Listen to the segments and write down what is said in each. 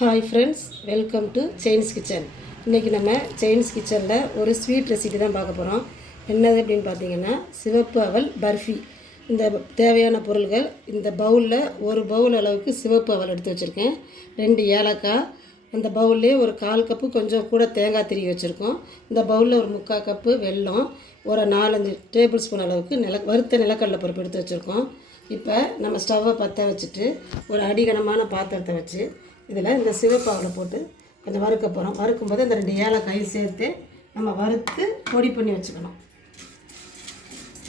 Hi friends, welcome to செயின்ஸ் kitchen. இன்றைக்கி நம்ம செயின்ஸ் கிச்சனில் ஒரு ஸ்வீட் ரெசிபி தான் பார்க்க போகிறோம். என்னது அப்படின்னு பார்த்தீங்கன்னா, சிவப்பு அவல் பர்ஃபி. இந்த தேவையான பொருள்கள், இந்த பவுலில் ஒரு பவுல் அளவுக்கு சிவப்பு அவல் எடுத்து வச்சுருக்கேன். 2 ஏலக்காய், அந்த பவுல்லே ஒரு 1/4 கப்பு கொஞ்சம் கூட தேங்காய் திருவி வச்சுருக்கோம். இந்த பவுலில் ஒரு 3/4 கப்பு வெல்லம், ஒரு 4-5 டேபிள் ஸ்பூன் அளவுக்கு வறுத்த நிலக்கடலை பருப்பு எடுத்து வச்சுருக்கோம். இப்போ நம்ம ஸ்டவ்வை பற்ற வச்சுட்டு ஒரு அடிகனமான பாத்திரத்தை வச்சு இதில் இந்த சிவப்பு அவலை போட்டு கொஞ்சம் வறுக்க போகிறோம். வறுக்கும்போது இந்த 2 ஏலக்காயும் சேர்த்து நம்ம வறுத்து பொடி பண்ணி வச்சுக்கணும்.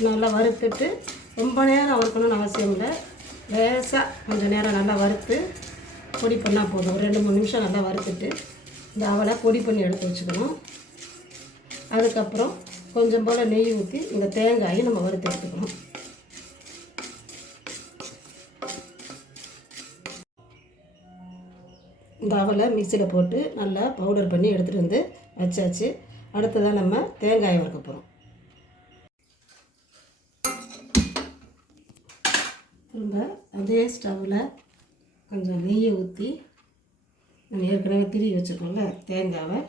நல்லா வறுத்துட்டு ரொம்ப நேரம் வறுக்கணும்னு அவசியம் இல்லை. லேசாக கொஞ்சம் நேரம் நல்லா வறுத்து பொடி பண்ணால் போதும். ஒரு 2-3 நிமிஷம் நல்லா வறுத்துட்டு இந்த அவலை பொடி பண்ணி எடுத்து வச்சுக்கணும். அதுக்கப்புறம் கொஞ்சம் போல் நெய் ஊற்றி இந்த தேங்காயை நம்ம வறுத்து எடுத்துக்கணும். இந்த அவலை மிக்சியில் போட்டு நல்லா பவுடர் பண்ணி எடுத்துகிட்டு வந்து வச்சாச்சு. அடுத்ததாக நம்ம தேங்காயை வறுக்க போகிறோம். திரும்ப அதே ஸ்டவ்வில் கொஞ்சம் நெய்யை ஊற்றி நம்ம ஏற்கனவே திருவி வச்சுருக்கோம்ல தேங்காவை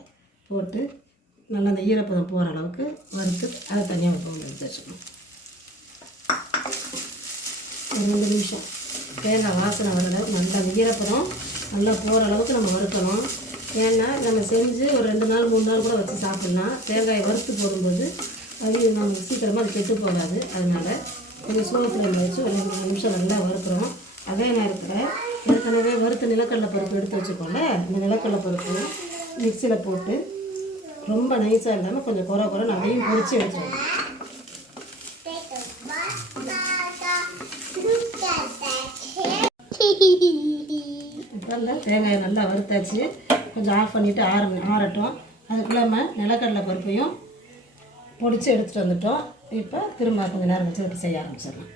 போட்டு நல்லா அந்த ஈரப்பதம் போகிற அளவுக்கு வறுத்து அதை தனியாக ஒரு பவுல் எடுத்து வச்சுக்கணும். ஒரு 2 நிமிஷம் தேங்காய் வாசனை வர அளவுக்கு நல்லா அந்த ஈரப்பதம் நல்லா போகிற அளவுக்கு நம்ம வறுக்கணும். ஏன்னா நம்ம செஞ்சு ஒரு 2 நாள் 3 நாள் கூட வச்சு சாப்பிட்லாம். தேங்காயை வறுத்து போடும்போது அது நமக்கு சீக்கிரமாக அது கெட்டு போகாது. அதனால் கொஞ்சம் சூளத்தில் வச்சு ஒரு 2 நிமிஷம் நல்லா வறுக்கிறோம். அதே நேரத்தில் ஏற்கனவே வறுத்த நிலக்கடலை பருப்பு எடுத்து வச்சுக்கோங்க. இந்த நிலக்கடலை பருப்பு மிக்சியில் போட்டு ரொம்ப நைஸாக இல்லாமல் கொஞ்சம் குறை அதையும் பொரித்து எடுத்துக்கணும். இப்போ தேங்காயை நல்லா வறுத்தாச்சு. கொஞ்சம் ஆஃப் பண்ணிவிட்டு ஆறட்டும். அதுக்குள்ளே நம்ம நிலக்கடலை பருப்பையும் பொடிச்சு எடுத்துகிட்டு வந்துட்டோம். இப்போ திரும்ப கொஞ்சம் நேரம் வச்சு எடுத்து செய்ய ஆரம்பிச்சிடலாம்.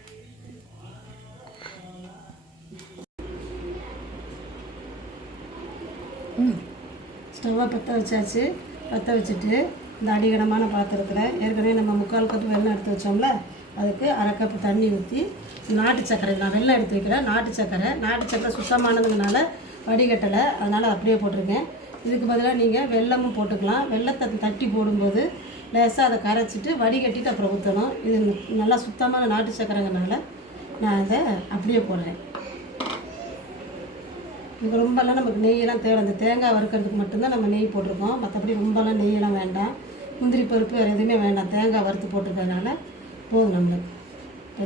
ஸ்டவ்வை பற்ற வச்சாச்சு. பற்ற வச்சுட்டு இந்த அடிகனமான பாத்திரத்தில் ஏற்கனவே நம்ம 3/4 கப்பு வெல்லம் எடுத்து வச்சோம்ல, அதுக்கு 1/2 கப்பு தண்ணி ஊற்றி நாட்டு சர்க்கரை, நான் வெல்லம் எடுத்து வைக்கிறேன். நாட்டு சர்க்கரை சுத்தமானதுனால வடிகட்டலை, அதனால் அப்படியே போட்டிருக்கேன். இதுக்கு பதிலாக நீங்கள் வெல்லமும் போட்டுக்கலாம். வெல்லத்தை தட்டி போடும்போது லேசாக அதை கரைச்சிட்டு வடிகட்டிட்டு அப்புறம் ஊற்றணும். இது நல்லா சுத்தமான நாட்டு சர்க்கரைங்கனால நான் அதை அப்படியே போடுறேன். இது ரொம்பலாம் நமக்கு நெய்யெல்லாம் தேவை. அந்த தேங்காய் வறுக்கிறதுக்கு மட்டும்தான் நம்ம நெய் போட்டிருக்கோம். மற்றபடி ரொம்பலாம் நெய்யெல்லாம் வேண்டாம். முந்திரி பருப்பு வேறு எதுவுமே வேண்டாம். தேங்காய் வறுத்து போட்டிருக்கிறதுனால போதும் நம்மளுக்கு.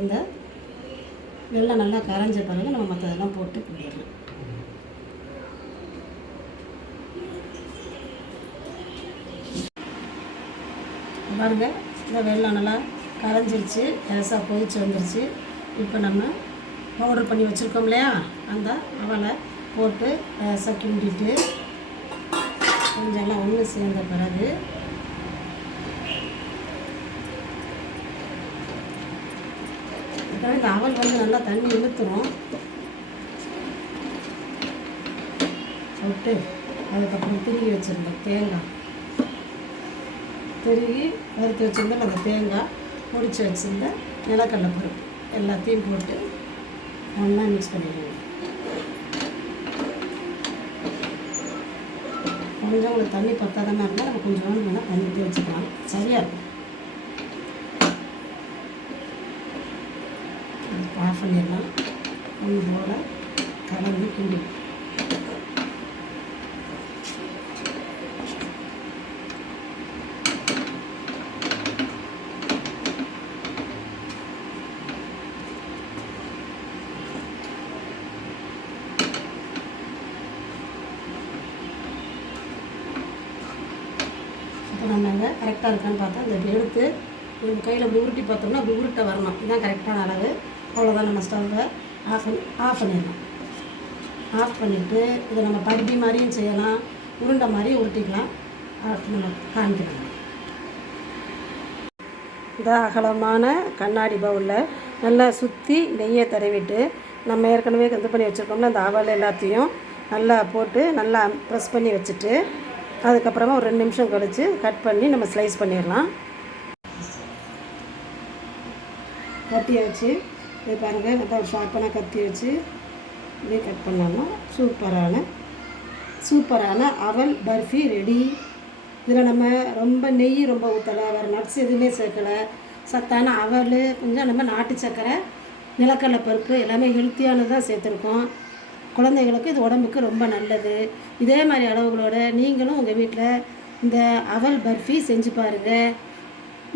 இந்த வெல்லம் நல்லா கரைஞ்ச பிறகு நம்ம மற்றதெல்லாம் போட்டு கிண்டிடலாம். பாருங்க, இந்த வெல்லம் நல்லா கரைஞ்சிருச்சு, லேசாக கொதிச்சு வந்துருச்சு. இப்போ நம்ம பவுடர் பண்ணி வச்சுருக்கோம் இல்லையா, அந்த அவலை போட்டு லேசாக கிண்டிட்டு கொஞ்சம் எல்லாம் ஒன்று சேர்ந்த பிறகு இந்த அவல் நல்லா தண்ணி இழுத்துரும். விட்டு அதுக்கப்புறம் திருகி வச்சுருந்தோம் தேங்காய், திருகி வறுத்து வச்சுருந்தோம் அந்த தேங்காய், முடிச்சு வச்சுருந்த நிலக்கடலை பருப்பு எல்லாத்தையும் போட்டு ஒன்றா மிக்ஸ் பண்ணிடுவோம். கொஞ்சம் உங்களுக்கு தண்ணி பத்தாதமாக இருந்தால் நம்ம கொஞ்சம் வேணால் தண்ணி ஊற்றி வச்சுக்கலாம், சரியாக இருக்கும். ஆஃப் பண்ணிடலாம். ஒன்று போல் கலந்து கிண்டி இப்போ நம்ம அதை கரெக்டாக இருக்கான்னு பார்த்தா இந்த எடுத்து நம்ம கையில் அப்படி உருட்டி பார்த்தோம்னா அப்படி உருட்டை வரணும். இதுதான் கரெக்டான அளவு. அவ்வளோதான். நம்ம ஸ்டவ்வை ஆஃப் பண்ணிடலாம். ஆஃப் பண்ணிவிட்டு இதை நம்ம பருப்பி மாதிரியும் செய்யலாம், உருண்டை மாதிரியும் உருட்டிக்கலாம். நம்ம காமிக்கிறோம். இந்த அகலமான கண்ணாடி பவுலில் நல்லா சுற்றி நெய்யை தடவிட்டு நம்ம ஏற்கனவே இது பண்ணி வச்சுருக்கோம்னா அந்த அவல் எல்லாத்தையும் நல்லா போட்டு நல்லா ப்ரெஸ் பண்ணி வச்சுட்டு அதுக்கப்புறமா ஒரு 2 நிமிஷம் கழித்து கட் பண்ணி நம்ம ஸ்லைஸ் பண்ணிடலாம். கத்தியை வச்சு இது பாருங்கள், நல்லா ஷார்ப்பான கத்தி வச்சு இப்படியே கட் பண்ணோம்னா சூப்பரான சூப்பரான அவல் பர்ஃபி ரெடி. இதில் நம்ம ரொம்ப நெய் ரொம்ப ஊற்றலை, வேறு நட்ஸ் எதுவுமே சேர்க்கலை. சத்தான அவல், கொஞ்சம் நம்ம நாட்டு சர்க்கரை, நிலக்கடலை பருப்பு எல்லாமே ஹெல்த்தியானதாக சேர்த்துருக்கோம். குழந்தைகளுக்கு இது உடம்புக்கு ரொம்ப நல்லது. இதே மாதிரி அளவுகளோட நீங்களும் உங்கள் வீட்டில் இந்த அவல் பர்ஃபி செஞ்சு பாருங்கள்.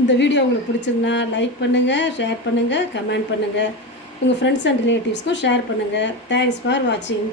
இந்த வீடியோ உங்களுக்கு பிடிச்சிருந்தா லைக் பண்ணுங்கள், ஷேர் பண்ணுங்கள், கமெண்ட் பண்ணுங்கள். உங்கள் ஃப்ரெண்ட்ஸ் அண்ட் ரிலேட்டிவ்ஸ்க்கும் ஷேர் பண்ணுங்கள். தேங்க்ஸ் ஃபார் வாட்சிங்.